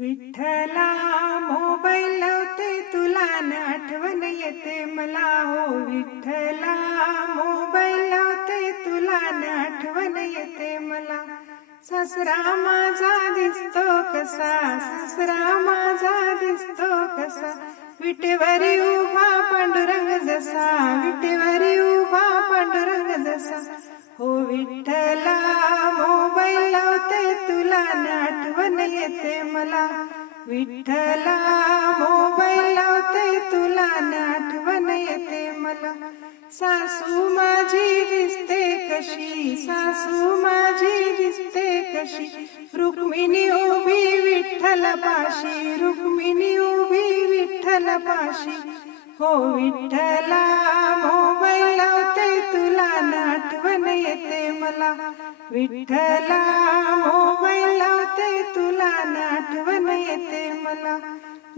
विठ्ठला मोबाईल लावते तुला न आठवण येते मला. हो विठ्ठला मोबाईल लावते तुला न आठवण येते मला. ससरा माझा दिसतो कसा? ससरा माझा दिसतो कसा? विटेवरी उभा पांडुरंग जसा. विटेवरी उभा पांडुरंग जसा. हो विठ्ठला मोबाईल लावते तुला न आठवण येते मला. विठ्ठला मोबाईल लावते तुला. न आठवण येते मला. सासू माझी दिसते कशी. सासू माझी दिसते कशी. रुक्मिणी उभी विठ्ठल पाशी. रुक्मिणी उभी विठ्ठल पाशी. हो विठ्ठला मोबाईल लावते तुला. न आठवण येते मला. विठ्ठला मोबाईल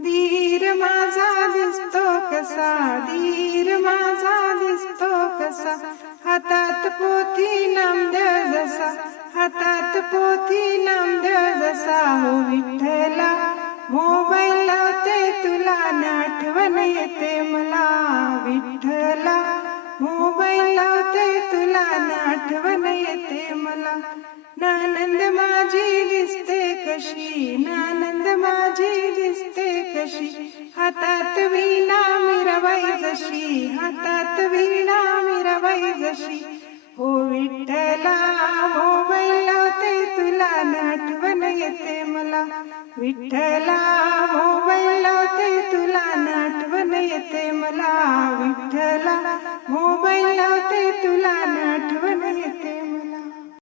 धीर माझा दिसतो कसा? धीर माझा दिसतो कसा? हातात पोथी नामदेव जसा. हातात पोथी नामदेव जसा. हो विठ्ठला मोबाईल लावते तुला नाठवण येते मला. विठ्ठला मोबाईल लावते तुला नाठवण येते मला. नानंद माझी दिसते कशी? नानंद माझी हातात वीणा मिरवाई जशी हातात वीणा मिरवाई जशी. हो विठ्ठला हो बैलवते तुला नाटवन येते मला. विठ्ठला हो बैलवते तुला नाटवन येते मला.